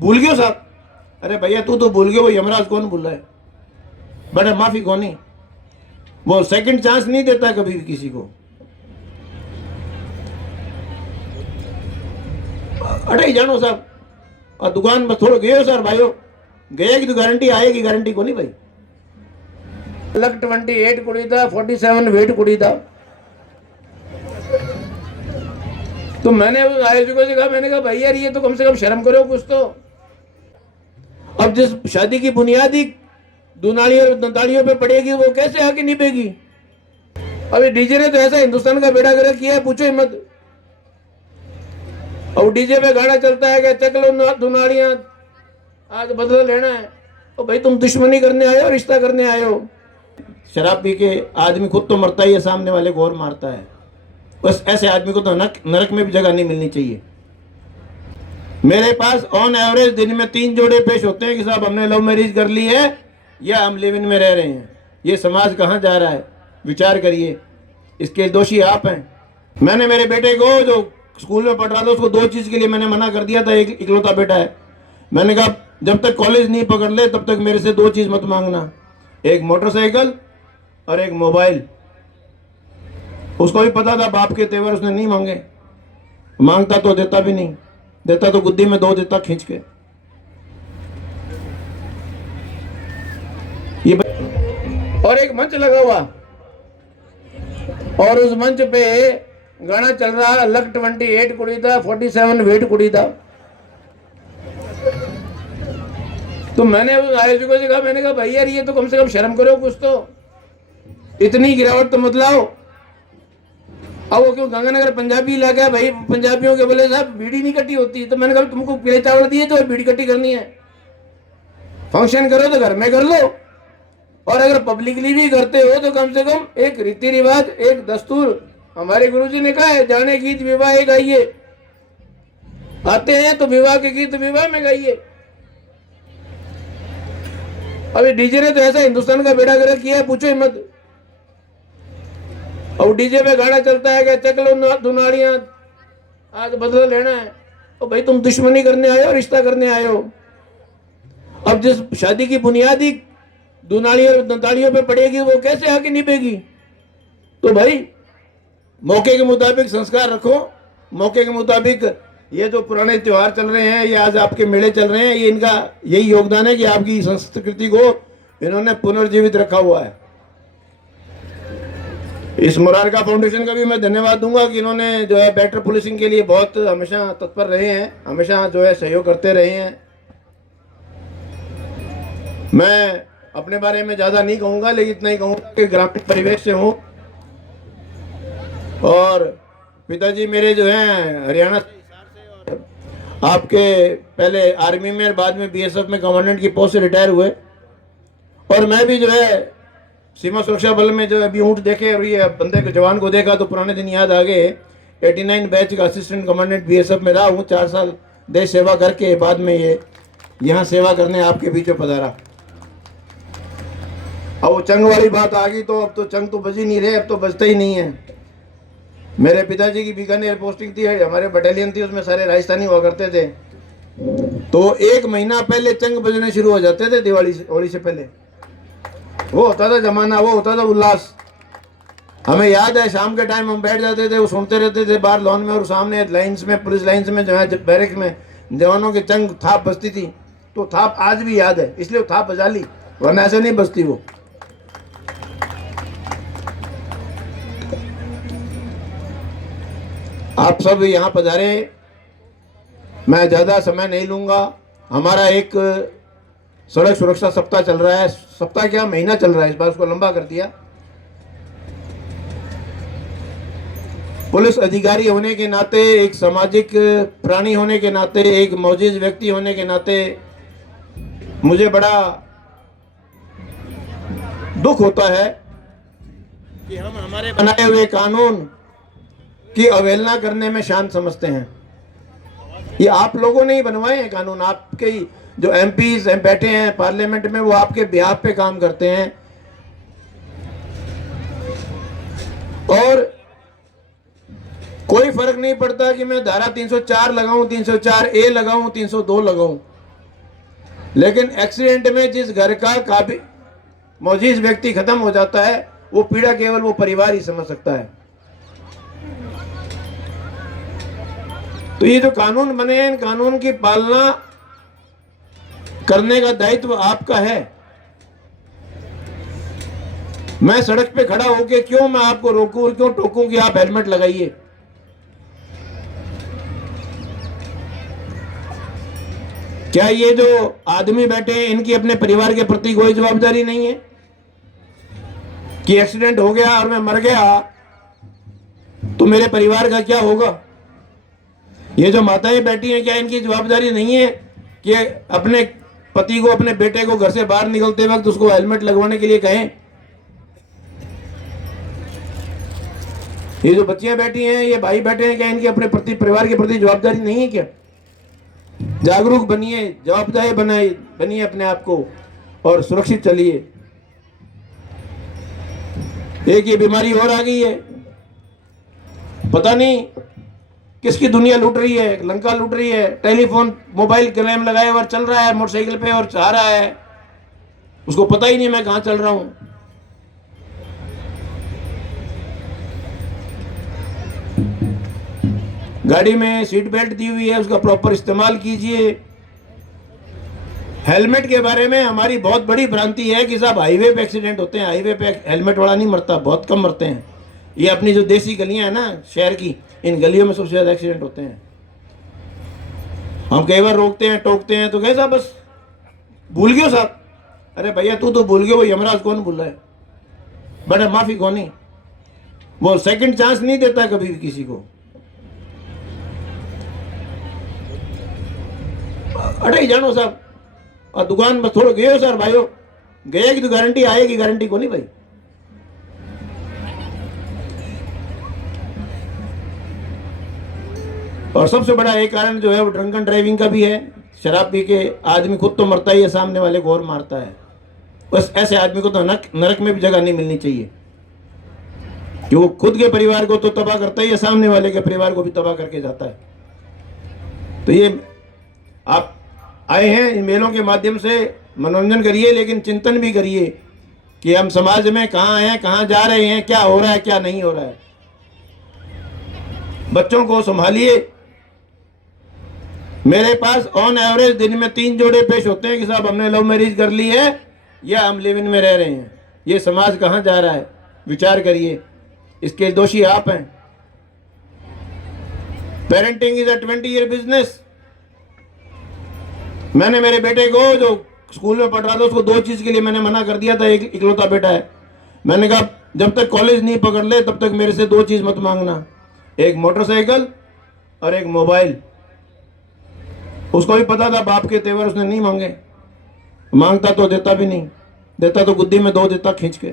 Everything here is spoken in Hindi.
भूल गयो साहब। अरे भैया तू तो भूल गयो, वो यमराज कौन भूल रहा है? बड़ा माफी कौन है? वो सेकंड चांस नहीं देता कभी भी किसी को। अटे ही जानो साहब, और दुकान में थोड़ा गयो सर भाइयों, गया की तो गारंटी आएगी, गारंटी को नहीं भाई। लग 28 कुड़ी था, 47 वेट कुड़ी था। तो मैंने उस आयोजकों से कहा, मैंने कहा भाई यार ये तो कम से कम शर्म करो कुछ तो। अब जिस शादी की बुनियादी दुनालियों दंतालियों पे पड़ेगी वो कैसे आके निभेगी? अभी डीजे ने तो ऐसा हिंदुस्तान का बेड़ा गर्क किया है, पूछो ही मत। और डीजे पे गाना चलता है कि चक लो दुनालियां, आज बदला लेना है। तो भाई तुम दुश्मनी करने आए हो, रिश्ता करने आए हो? शराब पी के आदमी खुद तो मरता ही है, सामने वाले को और मारता है। बस ऐसे आदमी को तो नरक में भी जगह नहीं मिलनी चाहिए। मेरे पास ऑन एवरेज दिन में 3 जोड़े पेश होते हैं कि साहब हमने लव मैरिज कर ली है या हम लिव इन में रह रहे हैं। ये समाज कहाँ जा रहा है? विचार करिए, इसके दोषी आप हैं। मैंने मेरे बेटे को जो स्कूल में पढ़ रहा था उसको 2 चीज़ के लिए मैंने मना कर दिया था। एक इकलौता बेटा है, मैंने कहा जब तक कॉलेज नहीं पकड़ ले तब तक मेरे से 2 चीज़ मत मांगना, एक मोटरसाइकिल और एक मोबाइल। उसको भी पता था बाप के तेवर, उसने नहीं मांगे। मांगता तो देता भी नहीं, देता तो गुद्दी में 2 देता खींच के। ये और एक मंच लगा हुआ और उस मंच पे गाना चल रहा, लग 28 कुड़ी था, 47 वेट कुड़ी था। तो मैंने उस आयोजकों से कहा, मैंने कहा भाई यार ये तो कम से कम शर्म करो कुछ तो, इतनी गिरावट तो मत लाओ। अब वो क्यों गंगानगर पंजाबी इलाका है भाई, पंजाबियों के बोले साहब बीड़ी नहीं कटी होती। तो मैंने कहा तुमको पीले चावल दिए तो बीड़ी कटी करनी है? फंक्शन करो तो घर में कर लो, और अगर पब्लिकली भी करते हो तो कम से कम एक रीति रिवाज, एक दस्तूर। हमारे गुरुजी ने कहा है, जाने गीत विवाह गाइए। आते हैं तो विवाह के गीत विवाह में गाइए। अभी डीजे ने तो ऐसा हिंदुस्तान का बेड़ा गर्क किया है, पूछो ही मत। और डीजे पे गाना चलता है कि चक लो दुनालियां, आज बदला लेना है। तो भाई तुम दुश्मनी करने आए हो, रिश्ता करने आए हो? अब जिस शादी की बुनियादी दुनालियों दंतालियों पे पड़ेगी वो कैसे आके निभेगी? तो भाई मौके के मुताबिक संस्कार रखो, मौके के मुताबिक। ये जो पुराने त्योहार चल रहे हैं, ये आज आपके मेले चल रहे हैं, ये इनका यही योगदान है कि आपकी संस्कृति को इन्होंने पुनर्जीवित रखा हुआ है। इस मुरारका फाउंडेशन का भी मैं धन्यवाद दूंगा कि इन्होंने जो है बेटर पुलिसिंग के लिए बहुत हमेशा तत्पर रहे हैं, हमेशा जो है सहयोग करते रहे हैं। मैं अपने बारे में ज़्यादा नहीं कहूँगा, लेकिन इतना ही कहूँगा कि ग्रामीण परिवेश से हूँ और पिताजी मेरे जो हैं हरियाणा से, आपके पहले आर्मी में बाद में बीएसएफ में कमांडेंट की पोस्ट से रिटायर हुए। और मैं भी जो है सीमा सुरक्षा बल में जो अभी ऊँट देखे और ये बंदे को जवान को देखा तो पुराने दिन याद आ गए। 89 बैच का असिस्टेंट कमांडेंट बीएसएफ में रहा हूँ, 4 साल देश सेवा करके बाद में ये यहाँ सेवा करने आपके बीच में पधारा। अब वो चंग वाली बात आ गई तो अब तो चंग तो बज ही नहीं रहे, अब तो बजता ही नहीं है। मेरे पिताजी की बीकानेर पोस्टिंग थी, हमारे बटालियन थी, उसमें सारे राजस्थानी हुआ करते थे। तो 1 महीना पहले चंग बजने शुरू हो जाते थे, दिवाली से, होली से पहले। वो होता था जमाना, वो होता था उल्लास। हमें याद है शाम के टाइम हम बैठ जाते थे, वो सुनते रहते थे बाहर लॉन में, और सामने लाइन्स में, पुलिस लाइन्स में जो है बैरक में जवानों की चंग थाप बजती थी। तो थाप आज भी याद है, इसलिए थाप बजा ली, वरना ऐसे नहीं बजती वो। आप सब यहाँ पधारे, मैं ज़्यादा समय नहीं लूँगा। हमारा एक सड़क सुरक्षा सप्ताह चल रहा है, सप्ताह क्या महीना चल रहा है, इस बार उसको लंबा कर दिया। पुलिस अधिकारी होने के नाते, एक सामाजिक प्राणी होने के नाते, एक मौजूद व्यक्ति होने के नाते मुझे बड़ा दुख होता है कि हम हमारे बनाए हुए कानून की अवहेलना करने में शांत समझते हैं। ये आप लोगों ने ही बनवाए हैं कानून, आपके जो एमपीज बैठे हैं पार्लियामेंट में, वो आपके बिहाफ पे काम करते हैं। और कोई फर्क नहीं पड़ता कि मैं धारा 304 लगाऊं, 304A लगाऊं, 302 लगाऊं। लेकिन एक्सीडेंट में जिस घर का काबिल मौजीज व्यक्ति खत्म हो जाता है, वो पीड़ा केवल वो परिवार ही समझ सकता है। तो ये जो कानून बने हैं, इन कानून की पालना करने का दायित्व आपका है। मैं सड़क पे खड़ा होकर क्यों मैं आपको रोकूं और क्यों टोकूं कि आप हेलमेट लगाइए? क्या ये जो आदमी बैठे हैं इनकी अपने परिवार के प्रति कोई जवाबदारी नहीं है कि एक्सीडेंट हो गया और मैं मर गया तो मेरे परिवार का क्या होगा? ये जो माताएं बैठी हैं, क्या इनकी जवाबदारी नहीं है कि अपने पति को, अपने बेटे को घर से बाहर निकलते वक्त उसको हेलमेट लगवाने के लिए कहें? ये जो बच्चियां बैठी हैं, ये भाई बैठे हैं, क्या इनकी अपने प्रति, परिवार के प्रति जवाबदारी नहीं है क्या? जागरूक बनिए, जवाबदारी बनिए अपने आप को और सुरक्षित चलिए। एक ये बीमारी और आ गई है, पता नहीं किसकी दुनिया लूट रही है, लंका लूट रही है। टेलीफोन, मोबाइल क्लेम लगाए हुआ चल रहा है मोटरसाइकिल पे और चाह रहा है, उसको पता ही नहीं मैं कहां चल रहा हूं। गाड़ी में सीट बेल्ट दी हुई है, उसका प्रॉपर इस्तेमाल कीजिए। हेलमेट के बारे में हमारी बहुत बड़ी भ्रांति है कि साहब हाईवे पे एक्सीडेंट होते हैं, हाईवे पे हेलमेट वाला नहीं मरता, बहुत कम मरते हैं। ये अपनी जो देसी गलियां हैं ना शहर की, इन गलियों में सबसे ज्यादा एक्सीडेंट होते हैं। हम कई बार रोकते हैं, टोकते हैं, तो कहे साहब बस भूल गयो साहब। अरे भैया तू तो भूल गयो, वो यमराज कौन भूल रहा है? बड़ा माफी कौन है? वो सेकंड चांस नहीं देता कभी भी किसी को। अरे जानो साहब, और दुकान में थोड़ा गए सर भाइयों, गए की तो गारंटी आएगी, गारंटी को नहीं भाई। और सबसे बड़ा एक कारण जो है वो ड्रंकन ड्राइविंग का भी है। शराब पी के आदमी खुद तो मरता ही है, सामने वाले को और मारता है। बस ऐसे आदमी को तो नरक में भी जगह नहीं मिलनी चाहिए कि वो खुद के परिवार को तो तबाह करता ही है, सामने वाले के परिवार को भी तबाह करके जाता है। तो ये आप आए हैं इन मेलों के माध्यम से मनोरंजन करिए, लेकिन चिंतन भी करिए कि हम समाज में कहाँ हैं, कहाँ जा रहे हैं, क्या हो रहा है, क्या नहीं हो रहा है। बच्चों को संभालिए। मेरे पास ऑन एवरेज दिन में 3 जोड़े पेश होते हैं कि साहब हमने लव मैरिज कर ली है या हम लिव इन में रह रहे हैं। ये समाज कहाँ जा रहा है, विचार करिए। इसके दोषी आप हैं। Parenting is a 20-year business. मैंने मेरे बेटे को जो स्कूल में पढ़ रहा था उसको 2 चीज के लिए मैंने मना कर दिया था। एक इकलौता बेटा है, मैंने कहा जब तक कॉलेज नहीं पकड़ ले तब तक मेरे से 2 चीज मत मांगना, एक मोटरसाइकिल और एक मोबाइल। उसको भी पता था बाप के तेवर, उसने नहीं मांगे। मांगता तो देता भी नहीं, देता तो गुद्दी में 2 देता खींच के।